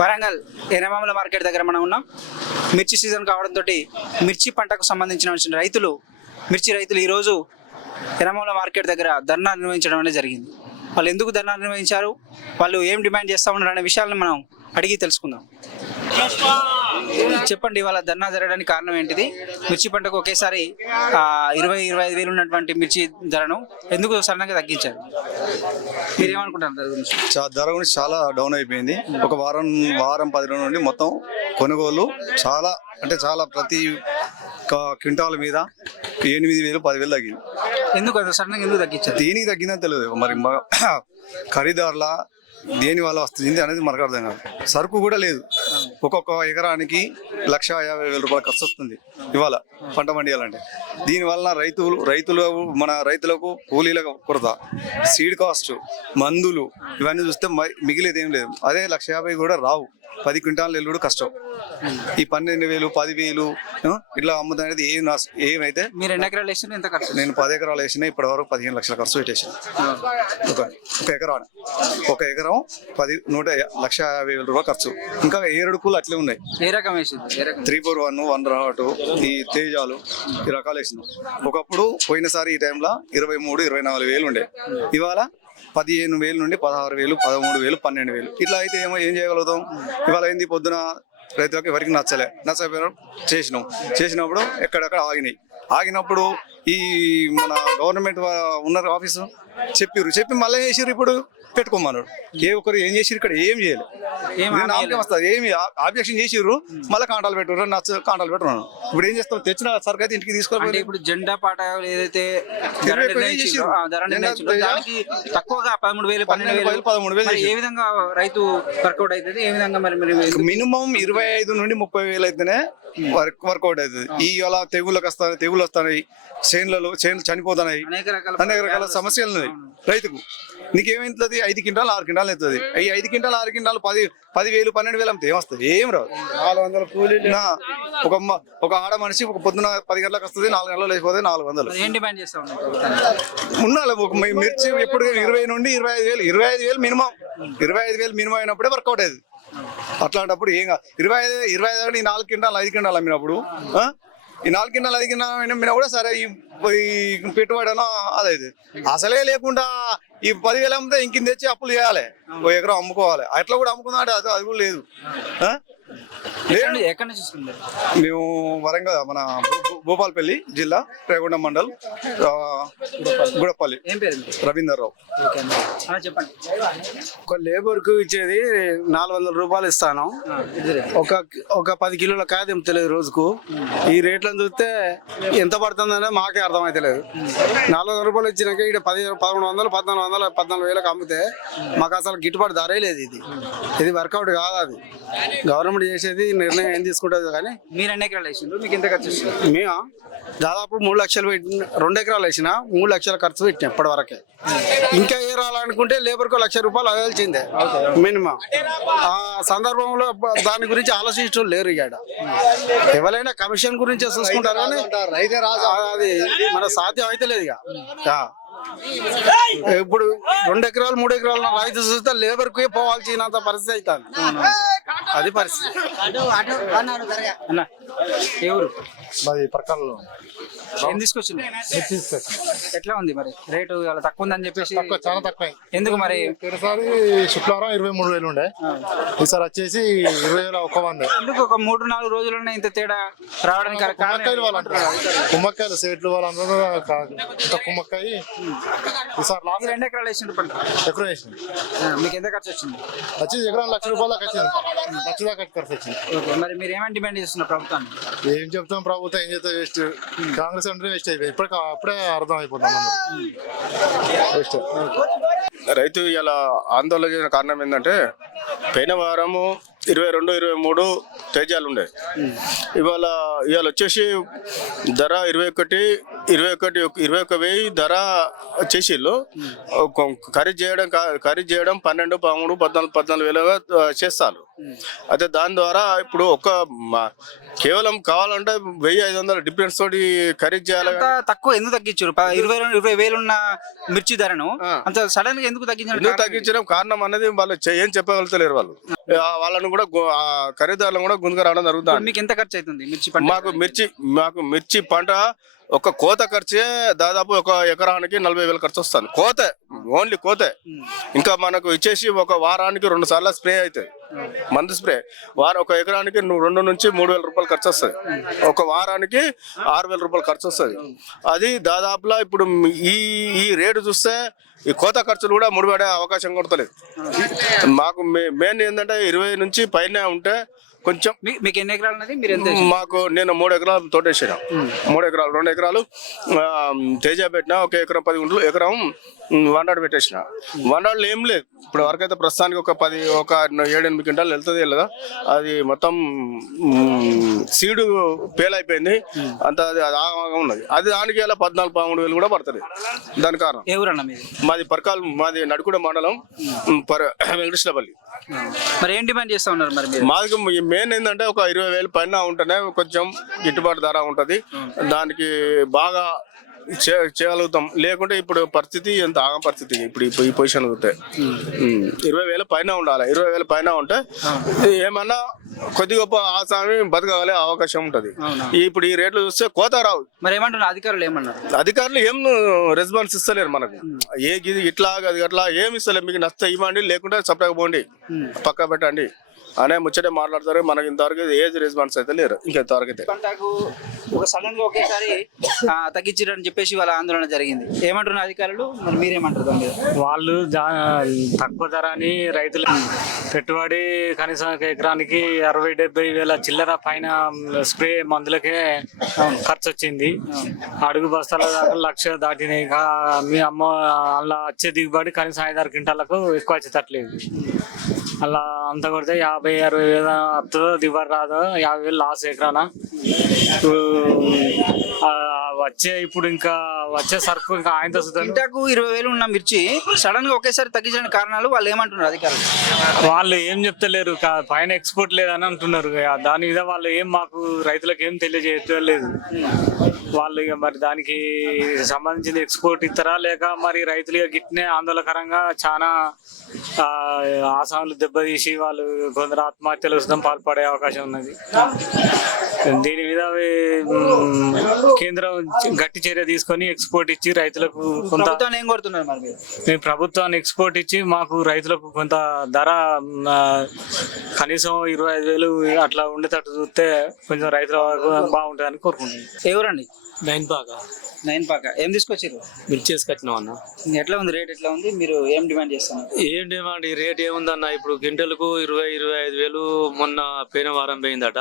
Warangal ఎనమామల market దగ్గర మనం ఉన్నాం. మిర్చి సీజన్ కావడంతో మిర్చి పంటకు సంబంధించిన రైతులు మిర్చి రైతులు ఈరోజు ఎనమామల మార్కెట్ దగ్గర ధర్నా నిర్వహించడం అనేది జరిగింది. వాళ్ళు ఎందుకు ధర్నా నిర్వహించారు? వాళ్ళు ఏం డిమాండ్ చేస్తా ఉన్నారు అనే విషయాలను మనం అడిగి తెలుసుకుందాం. చెప్పండి వాళ్ళ ధర్నా జరగడానికి కారణం ఏంటిది? మిర్చి పంటకు ఒకేసారి ఇరవై ఇరవై ఐదు వేలు ఉన్నటువంటి మిర్చి ధరను ఎందుకు సడన్గా తగ్గించారు? మీరు ఏమనుకుంటారు గురించి? ధర గురించి చాలా డౌన్ అయిపోయింది. ఒక వారం వారం పది రోజుల నుండి మొత్తం కొనుగోలు చాలా అంటే చాలా ప్రతి క్వింటాల మీద ఎనిమిది వేలు పదివేలు తగ్గింది. ఎందుకు సడన్గా ఎందుకు తగ్గించారు? దేనికి తగ్గిందని తెలియదు. మరి ఖరీదారుల దేని వల్ల వస్తుంది అనేది మనకు అర్థం కాదు. సరుకు కూడా లేదు. ఒక్కొక్క ఎకరానికి లక్ష యాభై వేల రూపాయలు ఖర్చు వస్తుంది ఇవాళ పంట పండియాలంటే. దీనివల్ల రైతులు రైతులు మన రైతులకు కూలీల కొరత సీడ్ కాస్ట్ మందులు ఇవన్నీ చూస్తే మ- లేదు. అదే లక్ష యాభై కూడా రావు. పది క్వింటాలు ఎల్లుడు కష్టం. ఈ పన్నెండు వేలు పది వేలు ఇట్లా అమ్ముతా అనేది ఏం ఏమైతే మీరు ఎన్ని ఎకరాలు వేసిన ఎంత ఖర్చు నేను పది ఎకరాలు వేసిన ఇప్పటి వరకు పదిహేను లక్షల ఖర్చు పెట్టేసాను. ఒక ఒక ఎకరా ఒక ఎకరం పది నూట లక్ష యాభై వేల రూపాయలు ఖర్చు. ఇంకా ఏరుడుకులు అట్లే ఉన్నాయి. ఏ రకం వేసింది త్రీ ఫోర్ వన్ వన్ రాటు ఈ తేజాలు ఈ రకాలు వేసినాం. ఒకప్పుడు పోయినసారి ఈ టైంలో ఇరవై మూడు ఇరవై నాలుగు వేలు ఉండే. ఇవాళ పదిహేను వేలు నుండి పదహారు వేలు పదమూడు వేలు పన్నెండు వేలు. ఇట్లా అయితే ఏమో ఏం చేయగలుగుతాం? ఇవాళ ఏంది పొద్దున రైతులకు ఎవరికి నచ్చలే. నచ్చకపోయినా చేసినాం. చేసినప్పుడు ఎక్కడెక్కడ ఆగినాయి. ఆగినప్పుడు ఈ మన గవర్నమెంట్ ఉన్నారు ఆఫీసు? చెప్పిర్రు. చెప్పి మళ్ళీ చేసిర్రు ఇప్పుడు? పెట్టుకోమన్నాడు. ఏ ఒక్కరు ఏం చేసిర్రు ఇక్కడ? ఏం చేయలేదు నామకే వస్తుంది. ఏమి ఆబ్జెక్షన్ చేసిర్రు మళ్ళీ కాంటాలు పెట్టుర్రు. నచ్చ కాంటాలు పెట్టున్నాను ఇప్పుడు ఏం చేస్తాం తెచ్చిన సరుకు అయితే ఇంటికి తీసుకోవాలి ఇప్పుడు జెండా పాట ఏదైతే దానికి తక్కువగా పదమూడు వేలు పన్నెండు వేలు. పదమూడు వేలు ఏ. విధంగా రైతు వర్కౌట్ అవుతుంది? ఏ విధంగా మరి మినిమం ఇరవై ఐదు నుండి ముప్పై వేలు అయితేనే వర్క్ వర్కౌట్ అవుతుంది. ఈ అలా తెగుళ్ళకి వస్తాయి తెగులు వస్తున్నాయి చేనులలో చేనులు చనిపోతున్నాయి. అనేక రకాల అనేక రకాల సమస్యలు ఉన్నాయి. రైతుకు నీకేమైతుంది? ఐదు క్వింటాలు ఆరు క్వింటాలు అవుతుంది. ఈ ఐదు క్వింటాలు ఆరు క్వింటాలు పది పది వేలు పన్నెండు వేలు అమ్మితే ఏమొస్తుంది? ఏం రాదు. నాలుగు వందల కూలీ ఒక ఒక ఆడ మనిషి ఒక పొద్దున పది గంటలకు వస్తుంది నాలుగు గంటలు లేకపోతే నాలుగు వందలు? ఉండాలి ఒక మిర్చి ఎప్పుడు ఇరవై నుండి ఇరవై ఐదు వేలు ఇరవై ఐదు వేలు మినిమం. ఇరవై ఐదు వేలు మినిమం అయినప్పుడే వర్కౌట్ అయ్యేది అట్లాంటప్పుడు ఏం కాదు. ఇరవై ఐదు ఇరవై ఐదు ఈ నాలుగు కింటాలు ఐదు కింటాలు అమ్మినప్పుడు ఆ? ఈ నాలుగు కింటాలు ఐదు కింటాలు అమ్మినా కూడా సరే ఈ పెట్టుబడనో పెట్టుబడి అన్న అదైతే అసలే లేకుండా ఈ పదివేలు అమ్మితే ఇంకింద తెచ్చి అప్పులు చేయాలి. ఓ ఎకరం అమ్ముకోవాలి. అట్లా కూడా అమ్ముకున్నాడు అది అది కూడా లేదు. ఆ? ఎక్కడి నుంచి- మేము వరంగల్ మన భూపాలపల్లి జిల్లా రేగొండ మండల్ గుడపల్లి. ఏం పేరు మీది? రవీందర్ రావు ఓకే అన్న. అన్న చెప్పండి. ఒక లేబర్కు ఇచ్చేది నాలుగు వందల రూపాయలు ఇస్తాను. ఒక ఒక పది కిలోల కాయ తెలియదు రోజుకు. ఈ రేట్లను చూస్తే ఎంత పడుతుందనే మాకే అర్థమైతలేదు. నాలుగు వందల రూపాయలు ఇచ్చినాక ఇక్కడ పది పదమూడు వందలు పద్నాలుగు వందలు పద్నాలుగు వేలకు అమ్మితే మాకు అసలు గిట్టుబాటు ధరే లేదు ఇది. ఇది వర్కౌట్ కాదు అది. గవర్నమెంట్ చేసేది నిర్ణయం ఏం తీసుకుంటుంది కానీ. మీరు ఎన్ని ఎకరాలు వేసిండ్రు? మీకు ఎంత ఖర్చు వస్తుంది మేము? దాదాపు మూడు లక్షలు పెట్టిన రెండు ఎకరాలు వేసిన మూడు లక్షల ఖర్చు పెట్టిన ఇప్పటి వరకే ఇంకా ఏ రావాలనుకుంటే లేబర్కు లక్ష రూపాయలు అవ్వాల్సిందే మినిమం. ఆ సందర్భంలో దాని గురించి ఆలోచించడం లేరు ఇక్కడ ఎవరైనా కమిషన్ గురించే చూసుకుంటారు కానీ అది మన సాధ్యం అయితే లేదు ఇక. ఇప్పుడు రెండు ఎకరాలు మూడు ఎకరాలు రైతు చూస్తే లేబర్కు పోవాల్సినంత పరిస్థితి అవుతుంది అది పరిస్థితి. అన్న మాది ప్రకారంలో. ఏం తీసుకొచ్చింది? ఎట్లా ఉంది మరి? రేటు తక్కువ ఉందని చెప్పేసి తక్కువ చాలా తక్కువ. ఎందుకు మరి? పోయినసారి శుక్రవారం ఇరవై మూడు వేలు ఉండే. ఈసారి వచ్చేసి ఇరవై వేల ఒక వంద. ఎందుకు ఒక మూడు నాలుగు రోజుల్లోనే ఇంత తేడా రావడానికి కుమ్మక్కాయలు వాళ్ళు అంటారు కుమ్మక్కాయలు సేట్లు ఇంత కుమ్మక్కాయి ఈసారి లాస్ట్ మీరు రెండు ఎకరాలు వేసిండ్రు పంట? ఎకరం వేసింది. మీకు ఎంత ఖర్చు వచ్చింది? వచ్చి ఎకరం లక్ష రూపాయలు వచ్చింది. లక్ష దాకా ఖర్చు వచ్చింది. ఓకే మరి మీరు ఏమైనా డిమాండ్ చేస్తున్నారు ప్రభుత్వాన్ని? ఏం చెప్తాం ప్రభుత్వం ఏం చేస్తే వేస్ట్ కాంగ్రెస్ అంటే వేస్ట్ అయిపోయింది. ఇప్పుడే అప్పుడే అర్థం అయిపోతుంది వేస్ట్ రైతు ఇలా ఆందోళన చేసిన కారణం ఏంటంటే పోయిన వారము ఇరవై రెండు ఇరవై మూడు తేజాలు ఉండే ఇవాళ ఇవాళ వచ్చేసి ధర ఇరవై ఒకటి ఇరవై ఒకటి ఇరవై ఒక వెయ్యి ధర చేసిళ్ళు ఖరీదు చేయడం ఖరీదు చేయడం పన్నెండు పదమూడు పద్నాలుగు పద్నాలుగు వేలుగా చేస్తారు. అయితే దాని ద్వారా ఇప్పుడు ఒక కేవలం కావాలంటే వెయ్యి ఐదు వందల డిఫరెన్స్ తోటి ఖరీదు చేయాలి తక్కువ ఎందుకు తగ్గించారు? ఇరవై రెండు ఇరవై వేలు ఉన్న మిర్చి ధరను. అంత సడన్గా ఎందుకు తగ్గించారు? ఎందుకు తగ్గించడం? కారణం అనేది వాళ్ళు ఏం చెప్పగలుగుతలేరు వాళ్ళు. వాళ్ళని కూడా ఖరీదారులను కూడా గుంజుకు రావడం జరుగుతుంది. మీకు ఎంత ఖర్చు అవుతుంది మిర్చి పంట? మాకు మిర్చి మాకు మిర్చి పంట ఒక కోత ఖర్చే దాదాపు ఒక ఎకరానికి నలభై వేలు ఖర్చు వస్తుంది కోత ఓన్లీ కోతే. ఇంకా మనకు ఇచ్చేసి ఒక వారానికి రెండు సార్లు స్ప్రే అవుతాయి. మందు స్ప్రే. వారం ఒక ఎకరానికి రెండు నుంచి మూడు వేల రూపాయలు ఖర్చు వస్తుంది ఒక వారానికి ఆరు వేల రూపాయలు ఖర్చు వస్తుంది అది దాదాపులా ఇప్పుడు ఈ ఈ రేటు చూస్తే ఈ కోత ఖర్చులు కూడా ముడిపడే అవకాశం కొడతలేదు మాకు మెయిన్ ఏంటంటే ఇరవై నుంచి పైన ఉంటే కొంచెం మీకు ఎన్ని ఎకరాలు ఉన్నది మీరు ఎంత? మాకు నేను మూడు ఎకరాలు తోటేసాను. మూడు ఎకరాలు రెండు ఎకరాలు. తేజ పెట్టిన ఒక ఎకరం పది గుంటలు ఎకరం వండాడు పెట్టేసిన. వండాడులో ఏం లేదు. ఇప్పుడు వరకైతే ప్రస్తుతానికి ఒక పది ఒక ఏడెనిమిది క్వింటాలు వెళ్తుంది వెళ్ళదా అది మొత్తం సీడు ఫెయిల్ అయిపోయింది అంత అది ఆగమాగం ఉన్నది. అది దానికి ఇలా పద్నాలుగు పదమూడు వేలు కూడా పడుతుంది. దాని కారణం. మాది? పరకాల్ మాది నడుకుడ మండలం పర వెంకటేశ్వరపల్లి. మరి ఏం డిమాండ్ చేస్తా ఉన్నారు మరి మీరు? మాకు మెయిన్ ఏంటంటే ఒక ఇరవై వేలు పైన ఉంటేనే కొంచెం గిట్టుబాటు ధర ఉంటది. దానికి బాగా చేయగలుగుతాం లేకుంటే ఇప్పుడు పరిస్థితి ఎంత ఆగం పరిస్థితి. ఇప్పుడు ఈ- పొజిషన్ ఉంటే. ఉమ్. ఇరవై వేల పైన ఉండాలి. ఇరవై వేల పైన ఉంటే ఏమన్నా కొద్ది గొప్ప ఆసామి బతకగలే అవకాశం ఉంటది. ఇప్పుడు ఈ రేట్లు చూస్తే కోత రావు. మరి ఏమంటున్నారు? అధికారులు ఏమన్నారు? అధికారులు ఏం రెస్పాన్స్ ఇస్తలేరు మనకు. ఏ ఇది ఇట్లా అది అట్లా ఏం ఇస్తలేరు. మీకు నచ్చితే ఇవ్వండి లేకుంటే సపరేట్గా పోండి. పక్క పెట్టండి. అనే ముచ్చటే మాట్లాడతారు. మనకి ఇంతవరకు ఏజ్ రెస్పాన్స్ అయితే లేరు. ఇంకా ఇంతవరకు అయితే. పంటకు ఒక సడన్గా ఒకేసారి తగ్గించారని చెప్పేసి వాళ్ళ ఆందోళన జరిగింది. ఏమంటున్నారు అధికారులు? మరి మీరేమంటారు దాని మీద? వాళ్ళు తక్కువ ధర అని రైతులు పెట్టుబడి కనీసం ఒక ఎకరానికి అరవై డెబ్బై వేల చిల్లర పైన స్ప్రే మందులకే ఖర్చు వచ్చింది అడుగు బస్తాల దాకా లక్ష దాటినాయి. మీ అమ్మ అలా వచ్చే దిగుబడి కనీసం ఐదారు క్వింటాలకు ఎక్కువ వచ్చేటట్లేదు. అలా అంత కొడితే యాభై అరవై వేల వస్తుందో దిగుబడి రాదో యాభై వేలు లాస్ ఎకరానా? ఇప్పుడు వచ్చే ఇప్పుడు ఇంకా వచ్చే సరుకు ఇంకా ఆయనతో క్వింటాకు ఇరవై వేలు ఉన్న మిర్చి సడన్గా ఒకేసారి తగ్గించడానికి కారణాలు వాళ్ళు ఏమంటున్నారు అధికారులు? వాళ్ళు ఏం చెప్తలేరు పైన ఎక్స్పోర్ట్ లేదని అంటున్నారు. దాని మీద వాళ్ళు ఏం మాకు రైతులకు ఏం తెలియజేయలేదు వాళ్ళు ఇక మరి దానికి సంబంధించిన ఎక్స్పోర్ట్ ఇస్తారా లేక మరి రైతులు ఇక గిట్నే ఆందోళనకరంగా చాలా ఆ, ఆసాములు దెబ్బతీసి వాళ్ళు కొందరు ఆత్మహత్యలు సుతం పాల్పడే అవకాశం ఉన్నది. దీని మీద కేంద్రం గట్టి చర్య తీసుకొని ఎక్స్పోర్ట్ ఇచ్చి రైతులకు కొంత మేము ప్రభుత్వాన్ని ఎక్స్పోర్ట్ ఇచ్చి మాకు రైతులకు కొంత ధర కనీసం ఇరవై ఐదు వేలు అట్లా ఉండేటట్టు చూస్తే కొంచెం రైతులకు బాగుంటుందని కోరుకుంటున్నాం. ఎవరండి? నైన్ పాక నైన్ పాక ఏం తీసుకొచ్చారు మిర్చి వేసుకొచ్చినాం అన్న. ఎట్లా ఉంది రేట్ ఎట్లా ఉంది? మీరు ఏం డిమాండ్ చేస్తున్నారు? ఏం డిమాండ్? ఈ రేట్ ఏముందన్న? ఇప్పుడు క్వింటల్కు ఇరవై ఇరవై ఐదు వేలు మొన్న పోయిన వారం పోయిందట.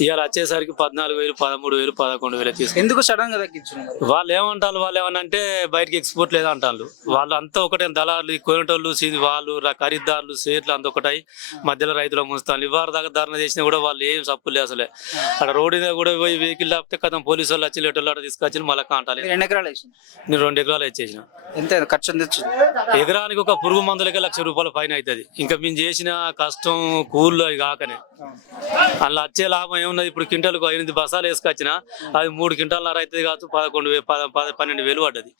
ఇవాళ వచ్చేసరికి పద్నాలుగు వేలు పదమూడు వేలు పదకొండు వేలు తీసుకు ఎందుకు సడన్గా తగ్గించున్నారు వాళ్ళు ఏమంటారు? వాళ్ళు ఏమనంటే బయటికి ఎక్స్పోర్ట్ లేదంటారు వాళ్ళు అంతా ఒకటే దళాలు ఈ కొనేటోళ్ళు వాళ్ళు ఖరీదారులు సేట్లు అంత ఒకటాయి మధ్యలో రైతులు ముంచుతాను ఇవాళ దాకా ధర్నా చేసినా కూడా వాళ్ళు ఏం సప్పులే అసలే. అక్కడ రోడ్డు మీద కూడా పోయి వెహికల్ లేకపోతే కథం పోలీసు వాళ్ళు వచ్చి అక్కడ తీసుకొచ్చి మళ్ళీ కాంటాలి మీరు ఎన్ని ఎకరాలు వేసింది నేను రెండు ఎకరాలు ఇచ్చేసిన ఎంత ఖర్చు ఎంత వచ్చింది? ఎకరానికి ఒక పురుగు మందులకే లక్ష రూపాయల పైన అవుతుంది ఇంకా మేము చేసిన కష్టం కూళ్ళు అవి కాకనే. అలా వచ్చే లాభం ఏమున్నది? ఇప్పుడు క్వింటల్కు ఎనిమిది బసాలు వేసుకొచ్చిన అది మూడు క్వింటాలన్నర అవుతుంది కావచ్చు పదకొండు వే పద పద- పన్నెండు వేలు పడ్డది.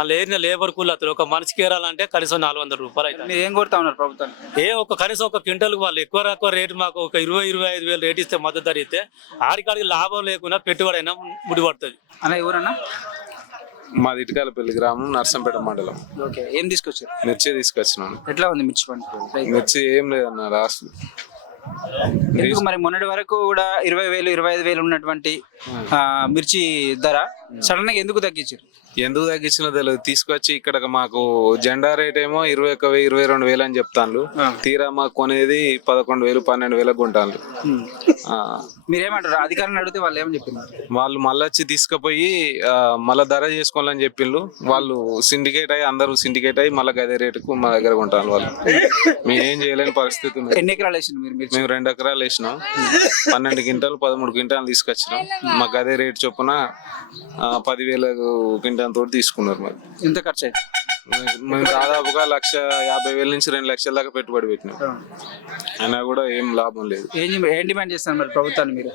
అలా ఏరిన లేబర్ కూలి అతను ఒక మనిషికి ఏరాలంటే కనీసం నాలుగు వందల రూపాయలు అవుతుంది మీరు ఏం కోరుతా ఉన్నారు ప్రభుత్వాన్ని ఏ ఒక కనీసం ఒక క్వింటల్కి వాళ్ళు ఎక్కువ తక్కువ రేటు మాకు ఒక ఇరవై ఇరవై ఐదు వేలు రేట్ ఇస్తే మద్దతు ధర ఇస్తే ఆడికాడికి లాభం లేకుండా పెట్టుబడి అయినా ముడిపడుతుంది. అన్న ఎవరన్నా? మాది ఇటుకాలపల్లి గ్రామం నర్సంపేట మండలం. ఓకే ఏం తీసుకొచ్చారు? మిర్చి తీసుకొచ్చినాను ఎట్లా ఉంది మిర్చి పంట? మిర్చి ఏం లేదన్న రాసు ఎందుకు మరి మొన్నటి వరకు కూడా ఇరవై వేలు ఇరవై ఐదు వేలు ఉన్నటువంటి మిర్చి ధర సడన్గా ఎందుకు తగ్గించారు? ఎందుకు తగ్గించినా తెలియదు తీసుకొచ్చి ఇక్కడ మాకు జెండా రేట్ ఏమో ఇరవై ఒక వెయ్యి ఇరవై రెండు వేలు అని చెప్తాను తీరా మాకు కొనేది పదకొండు వేలు పన్నెండు వేలకు కొంటాను మీరేమంటారు? అధికారులను అడిగితే వాళ్ళు ఏమని చెప్తున్నారు వాళ్ళు మళ్ళీ వచ్చి తీసుకుపోయి మళ్ళా ధర చేసుకోవాలని చెప్పిండ్రు వాళ్ళు సిండికేట్ అయ్యి అందరూ సిండికేట్ అయ్యి మళ్ళీ అదే రేటుకు మా దగ్గర కొంటాను వాళ్ళు. మేము ఏం చేయలేని పరిస్థితి ఉంది. ఎన్ని ఎకరాలు వేసింది మీరు మేము రెండు ఎకరాలు వేసినాం. పన్నెండు క్వింటాలు పదమూడు క్వింటాలు తీసుకొచ్చినాం. మాకు అదే రేట్ చొప్పున ఆ, పదివేల క్వింటాల్ దాంతో తీసుకున్నారు మరి. ఎంత ఖర్చు అయింది మేము దాదాపుగా లక్ష యాభై వేల నుంచి రెండు లక్షల దాకా పెట్టుబడి పెట్టినాం. అయినా కూడా ఏం లాభం లేదు. ఏం ఏం డిమాండ్ చేస్తారు మరి ప్రభుత్వాన్ని మీరు?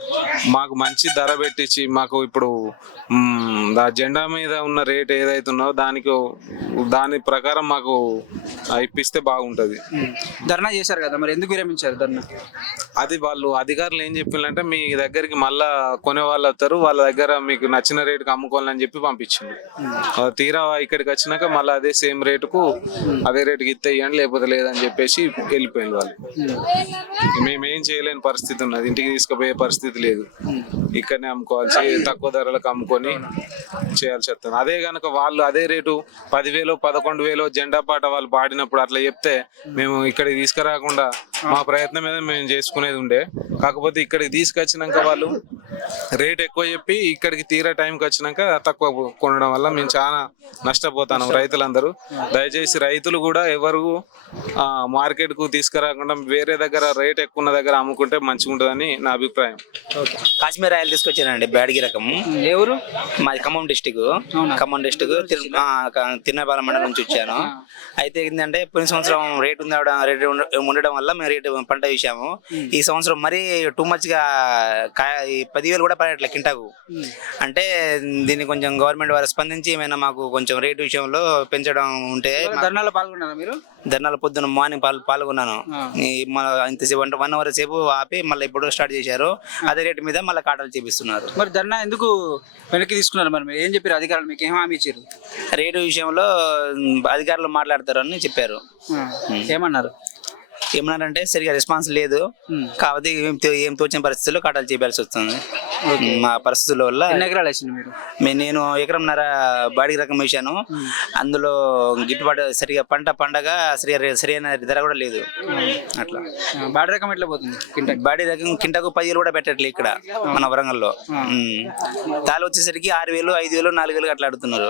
మాకు మంచి ధర పెట్టించి మాకు ఇప్పుడు మ్, ఆ జెండా మీద ఉన్న రేట్ ఏదైతే ఉన్నదో దానికి దాని ప్రకారం మాకు ఆ ఇప్పిస్తే బాగుంటది. ధర్నా చేశారు కదా మరి ఎందుకు విరమించారు ధర్నా? అది వాళ్ళు అధికారులు ఏం చెప్పిందంటే మీ దగ్గరికి మళ్ళా కొనే వాళ్ళు వస్తారు వాళ్ళ దగ్గర మీకు నచ్చిన రేటుకి అమ్ముకోవాలని చెప్పి పంపించింది ఆ తీరా ఇక్కడికి వచ్చినాక మళ్ళీ అదే సేమ్ రేటుకు అదే రేటుకి ఇస్తే లేకపోతే లేదని చెప్పేసి వెళ్ళిపోయింది వాళ్ళు. మేమేం చేయలేని పరిస్థితి ఉన్నది. ఇంటికి తీసుకుపోయే పరిస్థితి లేదు. ఇక్కడనే అమ్ముకోవాల్సి తక్కువ ధరలకు అమ్ముకొని చేయాల్సి వస్తుంది. అదే గనక వాళ్ళు అదే రేటు పదివేలు పదకొండు వేలు జెండా పాట వాళ్ళు పాడినప్పుడు అట్లా చెప్తే మేము ఇక్కడికి తీసుకురాకుండా మా ప్రయత్నం మీద మేము చేసుకునేది ఉండే. కాకపోతే ఇక్కడికి తీసుకొచ్చినాక వాళ్ళు రేట్ ఎక్కువ చెప్పి ఇక్కడికి తీరా టైంకి వచ్చినాక తక్కువ కొనడం వల్ల మేము చాలా నష్టపోతాను రైతులందరూ. దయచేసి రైతులు కూడా ఎవరు ఆ, మార్కెట్కు తీసుకురాకుండా వేరే దగ్గర రేట్ ఎక్కువ ఉన్న దగ్గర అమ్ముకుంటే మంచిగా ఉంటుందని నా అభిప్రాయం. కాశ్మీర్ ఆయిల్ తీసుకొచ్చానండి బ్యాడ్గి రకం. ఊరు? మాది ఖమ్మం డిస్టిక్ ఖమ్మం డిస్టిక్ తిరునాపాల మండలం నుంచి వచ్చాను. అయితే ఏంటంటే పోయిన సంవత్సరం రేట్ ఉండడం రేట్ ఉండ- ఉండడం వల్ల మేము రేటు పంట వేసాము. ఈ సంవత్సరం మరీ టూ మచ్గా కా- ఈ పదివేలు కూడా పడట్లే కింటాకు. అంటే దీన్ని కొంచెం గవర్నమెంట్ వారు స్పందించి ఏమైనా మాకు కొంచెం రేటు విషయంలో పెంచడం ఉంటే ధర్నాలో పాల్గొన్నారా మీరు? ధర్నాల పొద్దున మార్నింగ్ పాల్ పాల్గొన్నాను. మన ఇంతసేపు అంటే వన్ అవర్ సేపు ఆపి మళ్ళీ ఇప్పుడు స్టార్ట్ చేశారు. అదే రేటు మీద మళ్ళీ కాటలు చేపిస్తున్నారు. మరి ధర్నా ఎందుకు వెనక్కి తీసుకున్నారు మరి? మీరు ఏం చెప్పారు అధికారులు మీకు? ఏం హామీ ఇచ్చారు? రేటు విషయంలో అధికారులు మాట్లాడతారు అని చెప్పారు ఏమన్నారు? ఏమన్నారంటే సరిగా రెస్పాన్స్ లేదు. ఏం తో- ఏం తోచిన పరిస్థితుల్లో కాటాలు చేయాల్సి వస్తుంది. మా పరిస్థితుల వల్ల ఎన్ని ఎకరాలు వేసింది మీరు? మే- నేను ఎకరంన్నర బాడీ రకం వేసాను. అందులో గిట్టుబాటు సరిగా పంట పండగ సరిగా సరైన ధర కూడా లేదు. అట్లా. బాడి రకం ఎట్లా పోతుంది బాడీ రకం కింటకు పది వేలు కూడా పెట్టట్లే ఇక్కడ మన వరంగల్లో. తాలు వచ్చేసరికి ఆరు వేలు ఐదు వేలు నాలుగు వేలు అట్లా అడుగుతున్నారు.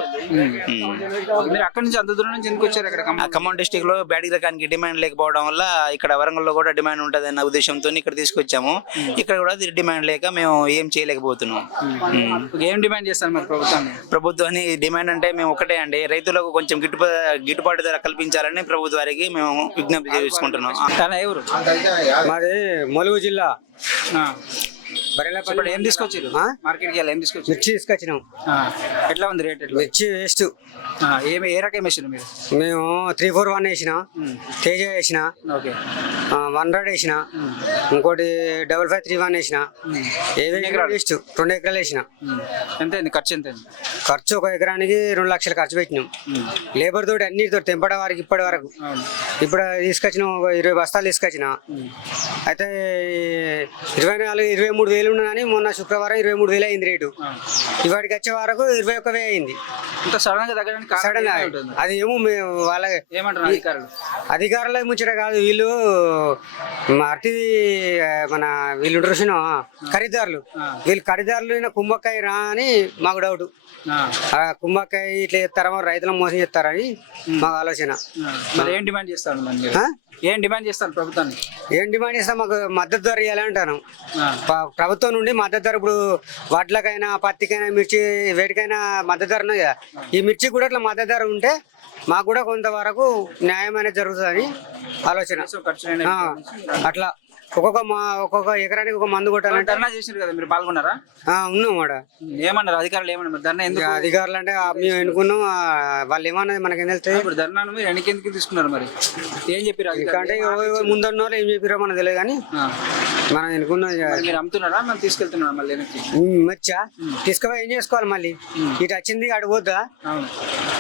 మీరు అక్కడి నుంచి అంత దూరం నుంచి ఎందుకు వచ్చారు అక్కడ ఆ ఖమ్మం? డిస్టిక్లో బ్యాటరీ రకానికి డిమాండ్ లేకపోవడం వల్ల ఇక్కడ వరంగల్లో కూడా డిమాండ్ ఉంటుంది అన్న ఉద్దేశంతో ఇక్కడ తీసుకొచ్చాము. ఇక్కడ కూడా డిమాండ్ లేక మేము ఏం చేయలేకపోతున్నాం. ఏం డిమాండ్ చేస్తారు మరి ప్రభుత్వాన్ని? ప్రభుత్వాన్ని డిమాండ్ అంటే మేము ఒకటే అండి. రైతులకు కొంచెం గిట్టుబా గిట్టుబాటు ధర కల్పించాలని ప్రభుత్వానికి మేము విజ్ఞప్తి చేసుకుంటున్నాం. మాది ములుగు జిల్లా. ఇప్పుడు ఏం తీసుకొచ్చారు? మార్కెట్కి వెళ్ళి? ఏం తీసుకొచ్చారు మిర్చి తీసుకొచ్చినాం. ఎట్లా ఉంది రేట్ ఎట్లా? మిర్చి వేస్ట్. ఏమి ఏ రకం వేసారు మీరు? మేము త్రీ ఫోర్ వన్ వేసిన తేజ వేసిన ఓకే. వన్ రెడ్ వేసిన ఇంకోటి డబల్ ఫైవ్ త్రీ వన్ వేసిన వేస్ట్. రెండు ఎకరాలు వేసిన. ఎంత అయింది ఖర్చు ఎంత ఖర్చు ఒక ఎకరానికి రెండు లక్షలు ఖర్చు పెట్టినాం. లేబర్ తోటి అన్నిటితో తెంపడం వరకు ఇప్పటి వరకు. ఇప్పుడు తీసుకొచ్చిన ఒక ఇరవై బస్తాలు తీసుకొచ్చిన. అయితే ఇరవై నాలుగు ఇరవై మూడు వేలు ఉన్నదని మొన్న శుక్రవారం ఇరవై మూడు వేలు అయింది రేటు. ఇవాటికి వచ్చే వరకు ఇరవై ఒక్క వేలు అయింది. సడన్? అది ఏమో మేము వాళ్ళ ఏమంటారు అధికారులు? అధికారుల ముచ్చట కాదు వీళ్ళు మట్టి మన వీళ్ళు చూసిన ఖరీదారులు. వీళ్ళు ఖరీదారులు కుంభకాయ రా అని మాకు డౌట్ కుంభకాయ ఇట్లా చేస్తారా రైతులను మోసం చేస్తారని మాకు ఆలోచన. మరి ఏం డిమాండ్ చేస్తారు? మీరు ఆ? ఏం డిమాండ్ చేస్తారు ప్రభుత్వాన్ని? ఏం డిమాండ్ చేస్తాం? మాకు మద్దతు ధర ఇవ్వాలి అంటాను. ఆ. ప- ప్రభుత్వం నుండి మద్దతు ధర ఇప్పుడు వడ్లకైనా పత్తికైనా మిర్చి వేటికైనా మద్దతు ధర ఉన్నాయి కదా ఈ మిర్చి కూడా ఇట్లా మద్దతు ధర ఉంటే మాకు కూడా కొంతవరకు న్యాయం అనేది జరుగుతుందని ఆలోచన. అట్లా. ఒక్కొక్క మా ఒక్కొక్క ఎకరానికి ఒక మందు కొట్టాలంటే ధర్నా చేసారు కదా మీరు పాల్గొన్నారా? ఆ, ఉన్నాం వాడ. ఏమన్నారు? అధికారులు ఏమన్నారు? ధర్నా ఎందుకు? అధికారులు అంటే ఆ, మేము ఎన్నుకున్నాం ఆ, వాళ్ళు ఏమన్నది మనకేం తెలుస్తుంది? ఇప్పుడు ధర్నాను మీరు వెనక్కి ఎందుకు తీసుకున్నారు మరి? ఏం చెప్పారు అధికారులు? అంటే ముందన్న వాళ్ళు ఏం చెప్పారో మనకు తెలియదు కానీ ఆ. మనం ఎన్నుకున్నాం ఇక. మరి మీరు అమ్ముతున్నారా? మనం తీసుకెళ్తున్నారా మళ్ళీ వెనక్కి? ఉమ్, మచ్చా తీసుకుపోయి ఏం చేసుకోవాలి మళ్ళీ? ఇటు వచ్చింది అటు పోద్దా? అవును.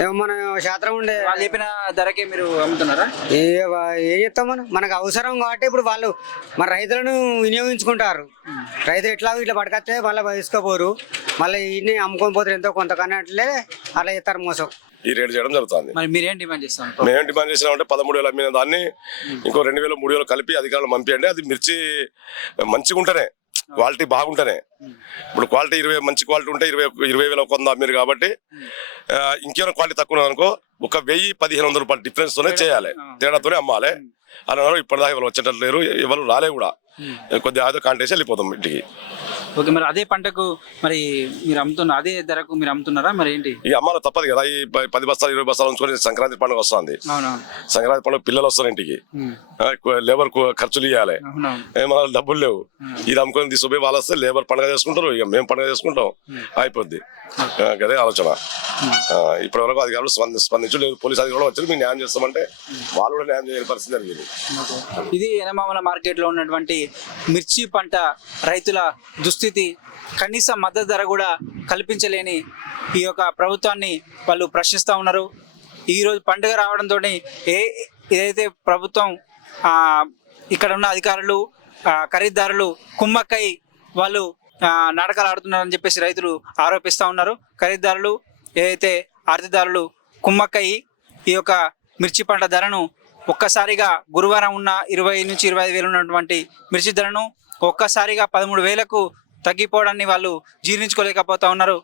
ఏమో మన శాస్త్రం ఉండే వాళ్ళు చెప్పిన ధరకే మీరు అమ్ముతున్నారా? ఏ వా- ఏం చెప్తాం మనం? మనకు అవసరం కాబట్టి ఇప్పుడు వాళ్ళు మన రైతులను వినియోగించుకుంటారు. రైతులు ఎట్లా ఇట్లా పడకస్తే మళ్ళీ తీసుకోపోరు మళ్ళీ ఇన్ని అమ్ముకొని పోతారు ఎంతో కొంత కన్నట్లే అలా చేస్తారు మోసం. ఈ రేటు చేయడం జరుగుతుంది. మరి మీరేం డిమాండ్ చేస్తాను మేమేం డిమాండ్ చేసినామంటే పదమూడు వేలు అమ్మిన దాన్ని ఇంకో రెండు వేలు మూడు వేలు కలిపి అధికారులు పంపించండి అది మిర్చి మంచిగా ఉంటేనే క్వాలిటీ బాగుంటేనే. ఇప్పుడు క్వాలిటీ ఇరవై మంచి క్వాలిటీ ఉంటే ఇరవై ఇరవై వేల కొంద అమ్మిరు కాబట్టి ఇంకేమైనా క్వాలిటీ తక్కువ అనుకో ఒక వెయ్యి పదిహేను వందల రూపాయల డిఫరెన్స్ తోనే చేయాలి. తేడాతోనే అమ్మాలి. అని అన్నారు ఇప్పటిదాకా ఎవరు వచ్చేటట్టు లేరు ఎవరు రాలే కూడా. కొద్దిగా ఆదో కాంటేసి వెళ్ళిపోతాం ఇంటికి. ఓకే మరి అదే పంటకు మరి మీరు అమ్ముతున్న అదే ధరకు మీరు అమ్ముతున్నారా? మరి ఏంటి? ఇక అమ్మాలి తప్పదు కదా. ఈ ప- పది బస్తాలు ఇరవై బస్తాలు ఉంచుకొని సంక్రాంతి పండుగ వస్తుంది. అవునవును. సంక్రాంతి పండుగ పిల్లలు వస్తారు ఇంటికి. ఉమ్. ఆ, కు- లేబర్ కు- ఖర్చులు ఇవ్వాలి అవునవును. మన డబ్బులు లేవు. ఇది అమ్ముకొని తీసుకుపోయి వాళ్ళు వస్తే లేబర్ పండుగ చేసుకుంటారు. ఇక మేము పండుగ చేసుకుంటాం. అయిపోద్ది. ఆ, అదే ఆలోచన. ఆ, ఇప్పటి వరకు అధికారులు స్పంది స్పందించలేదు పోలీస్ అధికారులు వచ్చి మేము న్యాయం చేస్తామంటే వాళ్ళు కూడా న్యాయం చేయని పరిస్థితి జరిగింది. ఇది ఎనమామల మార్కెట్లో ఉన్నటువంటి మిర్చి పంట రైతుల దుస్థితి కనీస మద్దతు ధర కూడా కల్పించలేని ఈ యొక్క ప్రభుత్వాన్ని వాళ్ళు ప్రశ్నిస్తూ ఉన్నారు. ఈరోజు పండుగ రావడంతో ఏ ఏదైతే ప్రభుత్వం ఇక్కడ ఉన్న అధికారులు ఖరీదారులు కుమ్మక్కై వాళ్ళు నాటకాలు ఆడుతున్నారని చెప్పేసి రైతులు ఆరోపిస్తూ ఉన్నారు. ఖరీదారులు ఏదైతే ఆర్థిదారులు కుమ్మక్కయి ఈ యొక్క మిర్చి పంట ధరను ఒక్కసారిగా గురువారం ఉన్న ఇరవై నుంచి ఇరవై ఐదు వేలు ఉన్నటువంటి మిర్చి ధరను ఒక్కసారిగా పదమూడు వేలకు తగ్గిపోవడాన్ని వాళ్ళు జీర్ణించుకోలేకపోతా ఉన్నారు.